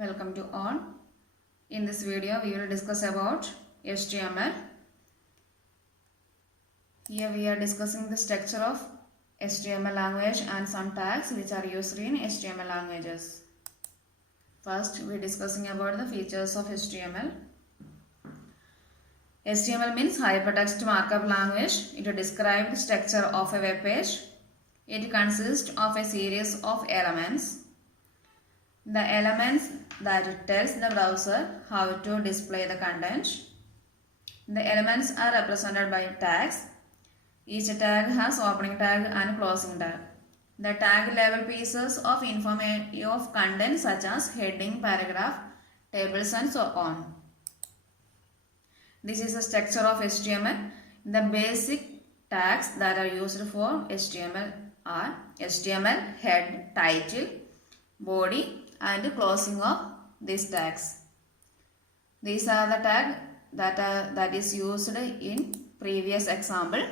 Welcome to all. In this video we will discuss about HTML. Here we are discussing the structure of HTML language and some tags which are used in HTML languages. First we are discussing about the features of HTML. HTML means hypertext markup language. It describes the structure of a web page. It consists of a series of elements. The elements that tells the browser how to display the content. The elements are represented by tags. Each tag has opening tag and closing tag. The tag label pieces of information of content such as heading, paragraph, tables and so on. This is the structure of HTML. The basic tags that are used for HTML are HTML, head, title, body and closing of these tags. These are the tag that is used in previous example.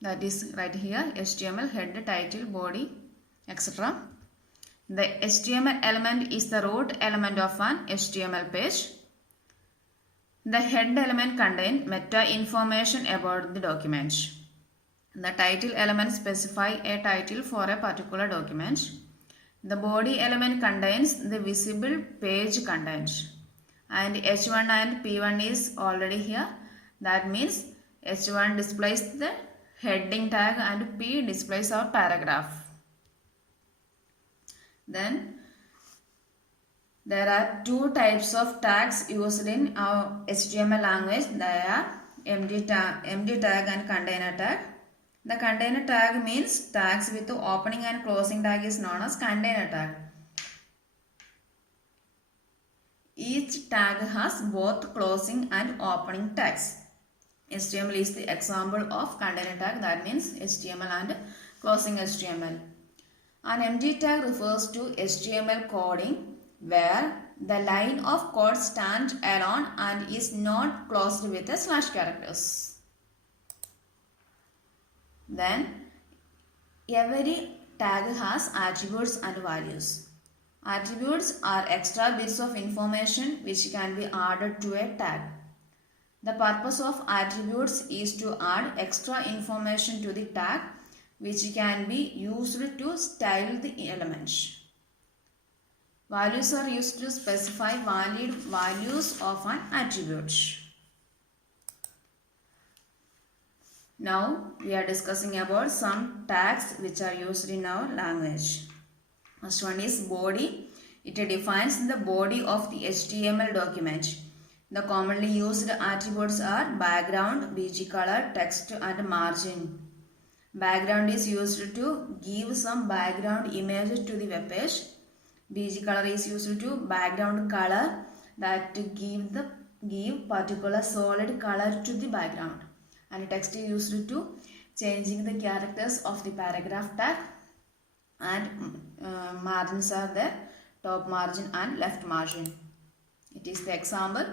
That is right here, HTML, head, title, body, etc. The HTML element is the root element of an HTML page. The head element contains meta information about the document. The title element specifies a title for a particular document. The body element contains the visible page content. And H1 and P1 is already here. That means H1 displays the heading tag and P displays our paragraph. Then there are two types of tags used in our HTML language. They are empty tag and container tag. The container tag means tags with opening and closing tag is known as container tag. Each tag has both closing and opening tags. HTML is the example of container tag, that means HTML and closing HTML. An empty tag refers to HTML coding where the line of code stands alone and is not closed with a slash characters. Then every tag has attributes and values. Attributes are extra bits of information which can be added to a tag. The purpose of attributes is to add extra information to the tag which can be used to style the element. Values are used to specify valid values of an attribute. Now we are discussing about some tags which are used in our language. First one is body. It defines the body of the HTML document. The commonly used attributes are background, bg color, text and margin. Background is used to give some background image to the web page. Bg color is used to background color that give particular solid color to the background. And text is used to changing the characters of the paragraph tag, and margins are there, top margin and left margin. It is the example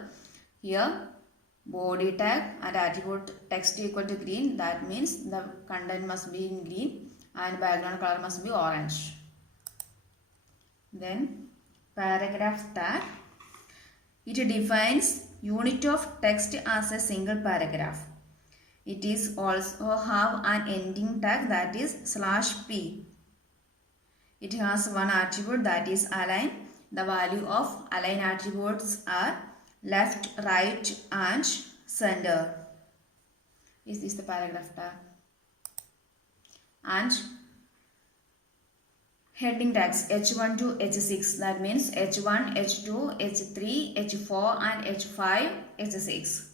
here. Body tag and attribute text equal to green, that means the content must be in green and background color must be orange. Then paragraph tag, it defines unit of text as a single paragraph. It is also have an ending tag, that is /p. It has one attribute, that is align. The value of align attributes are left, right and center. This is the paragraph tag. And heading tags H1 to H6, that means H1, H2, H3, H4 and H5, H6.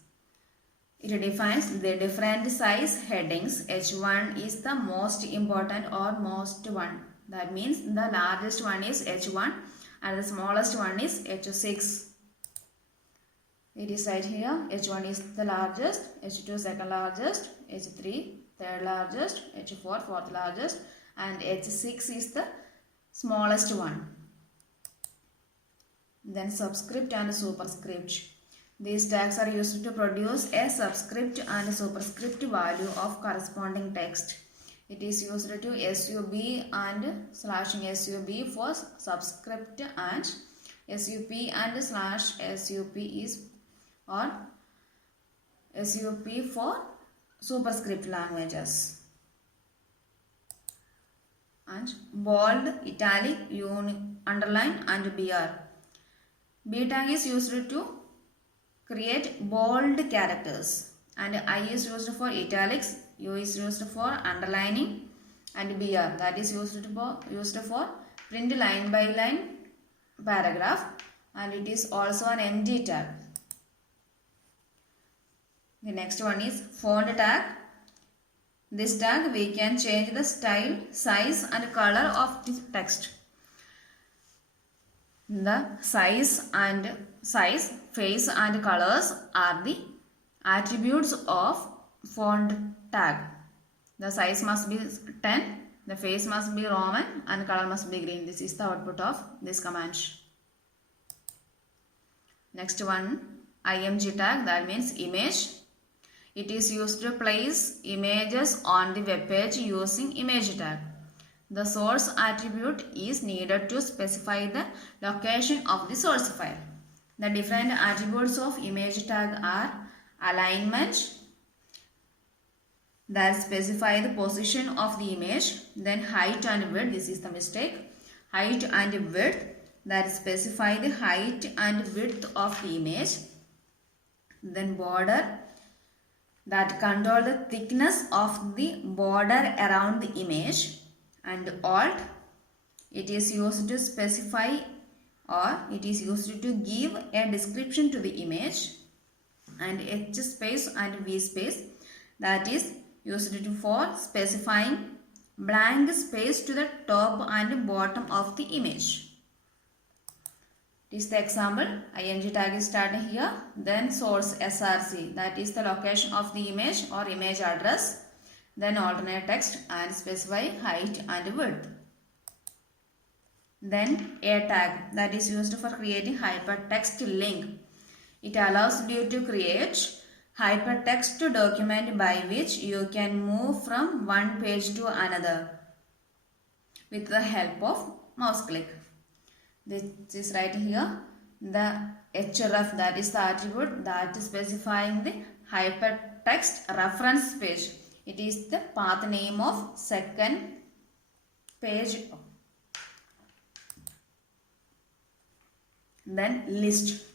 It defines the different size headings. H1 is the most important or most one. That means the largest one is H1 and the smallest one is H6. It is right here. H1 is the largest, H2 second largest, H3 third largest, H4 fourth largest and H6 is the smallest one. Then subscript and superscript. These tags are used to produce a subscript and superscript value of corresponding text. It is used to sub and slashing sub for subscript, and sup and slash sup is or sup for superscript languages. And bold, italic, underline and BR. B tag is used to create bold characters, and I is used for italics, U is used for underlining, and BR that is used for print line by line paragraph, and it is also an MD tag. The next one is font tag. This tag we can change the style, size and color of the text. The size, face and colors are the attributes of font tag. The size must be 10, the face must be Roman and color must be green. This is the output of this command. Next one, img tag, that means image. It is used to place images on the web page using image tag. The source attribute is needed to specify the location of the source file. The different attributes of image tag are alignment, that specify the position of the image, then height and width, this is the mistake, height and width, that specify the height and width of the image, then border, that control the thickness of the border around the image, and alt, it is used to specify or it is used to give a description to the image, and H space and V space, that is used for specifying blank space to the top and bottom of the image. This is the example. img tag is starting here. Then source src, that is the location of the image or image address. Then alternate text and specify height and width. Then a tag, that is used for creating hypertext link. It allows you to create hypertext document by which you can move from one page to another with the help of mouse click. This is right here. The href, that is the attribute that is specifying the hypertext reference page. It is the path name of second page. Then list.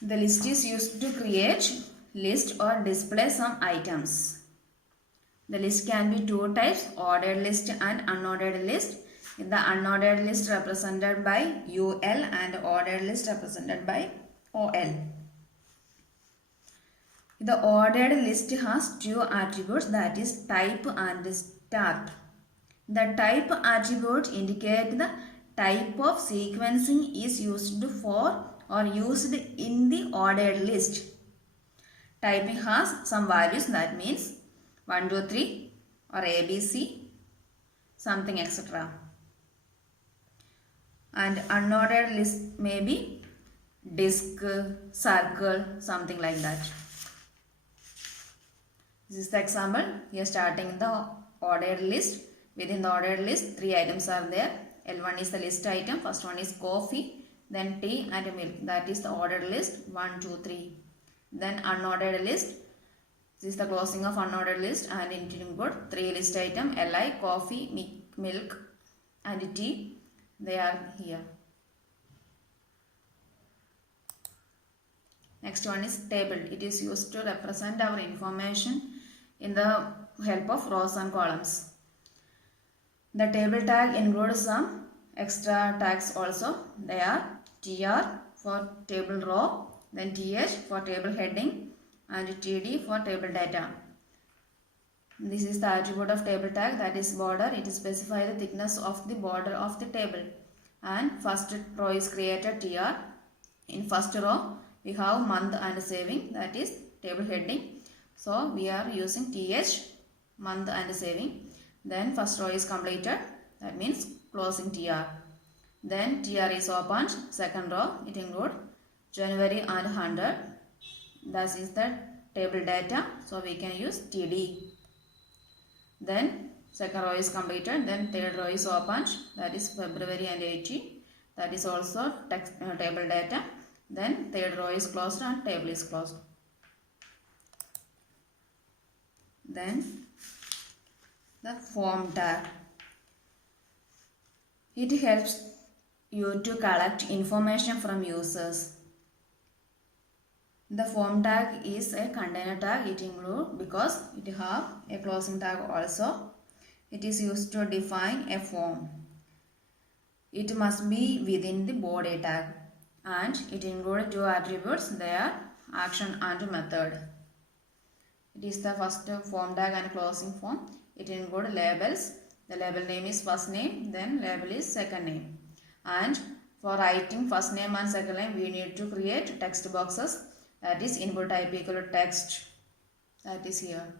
The list is used to create list or display some items. The list can be two types, ordered list and unordered list. The unordered list represented by UL and ordered list represented by OL. The ordered list has two attributes, that is type and start. The type attribute indicates the type of sequencing is used for or used in the ordered list. Typing has some values, that means 1, 2, 3 or ABC, something etc. And unordered list may be disk, circle, something like that. This is the example. Here starting the ordered list. Within the ordered list, 3 items are there. L1 is the list item. First one is coffee, then tea and milk. That is the ordered list 1, 2, 3. Then unordered list. This is the closing of unordered list and it includes 3 list items, Li, coffee, milk and tea. They are here. Next one is table. It is used to represent our information in the help of rows and columns. The table tag includes some extra tags also. They are tr for table row, then th for table heading and td for table data. This is the attribute of table tag, that is border. It specifies the thickness of the border of the table. And first row is created tr. In first row we have month and saving, that is table heading. So we are using th, month and saving. Then first row is completed, that means closing tr. Then tr is opened. Second row, it includes January and 100. That is the table data, so we can use td. Then second row is completed. Then third row is opened. That is February and 18. That is also text, table data. Then third row is closed and table is closed. Then the form tag. It helps you to collect information from users. The form tag is a container tag. It includes because it have a closing tag also. It is used to define a form. It must be within the body tag, and it includes two attributes, their action and method. It is the first form tag and closing form. It includes labels. The label name is first name, then label is second name. And for writing first name and second name, we need to create text boxes. That is input type equal to text. That is here.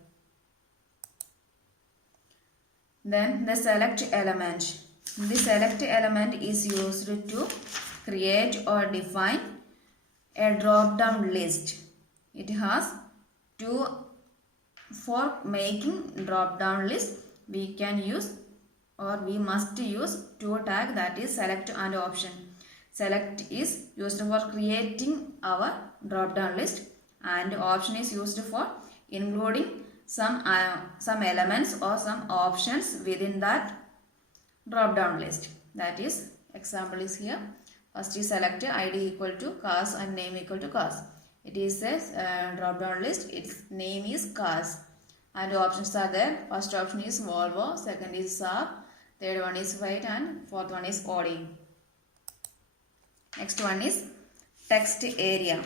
Then the select element. The select element is used to create or define a drop-down list. It has two. For making drop-down list, we can use or we must use two tags, that is select and option. Select is used for creating our drop-down list, and option is used for including some elements or some options within that drop-down list. That is, example is here. First is select ID equal to cars and name equal to cars. It is a drop-down list. Its name is cars, and options are there. First option is Volvo, second is Saab, third one is Fiat, and fourth one is Audi. Next one is text area.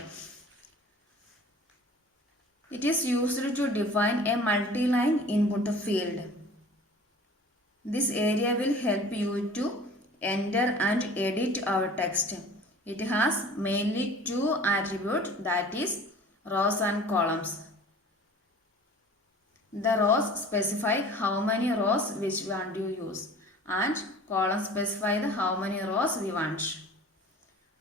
It is used to define a multi-line input field. This area will help you to enter and edit our text. It has mainly two attributes, that is rows and columns. The rows specify how many rows which we want to use, and columns specify how many rows we want.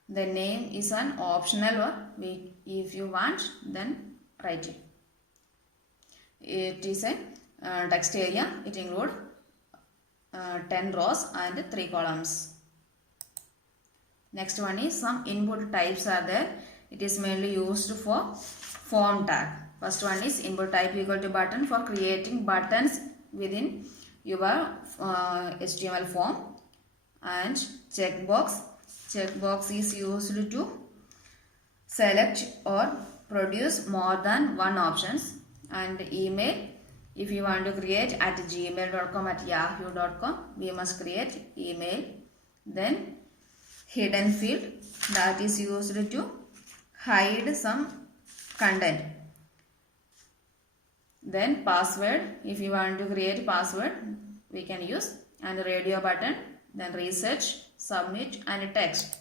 The name is an optional one. If you want, then write it. It is a text area. It includes 10 rows and 3 columns. Next one is some input types are there. It is mainly used for form tag. First one is input type equal to button, for creating buttons within your HTML form. And checkbox. Checkbox is used to select or produce more than one options. And email, if you want to create at gmail.com, at yahoo.com, we must create email. Then hidden field, that is used to hide some content. Then password, if you want to create password, we can use. And radio button, then research, submit, and text.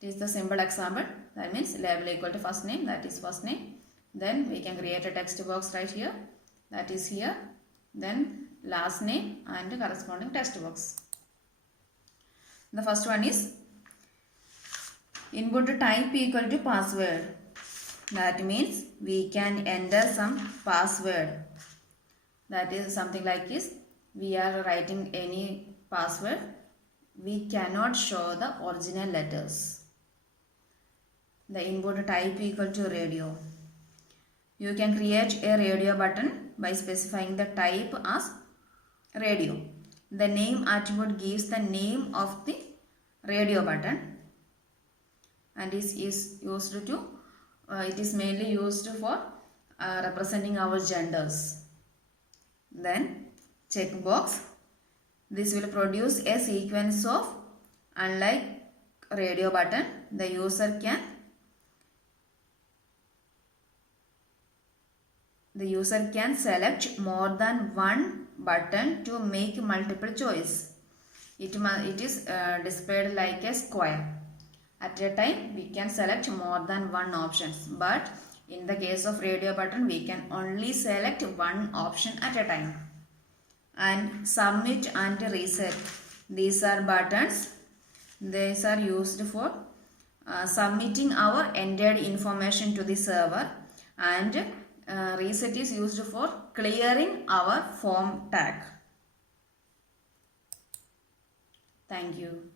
It is the simple example. That means label equal to first name, that is first name. Then we can create a text box right here, that is here. Then last name and corresponding text box. The first one is input type equal to password. That means we can enter some password. That is something like this. We are writing any password. We cannot show the original letters. The input type equal to radio. You can create a radio button by specifying the type as radio. The name attribute gives the name of the radio button, and is used to it is mainly used for representing our genders. Then checkbox. This will produce a sequence of, unlike radio button, the user can select more than one button to make multiple choice. It is displayed like a square. At a time, we can select more than one options, but in the case of radio button, we can only select one option at a time. And submit and reset. These are buttons. These are used for submitting our entered information to the server, and reset is used for clearing our form tag. Thank you.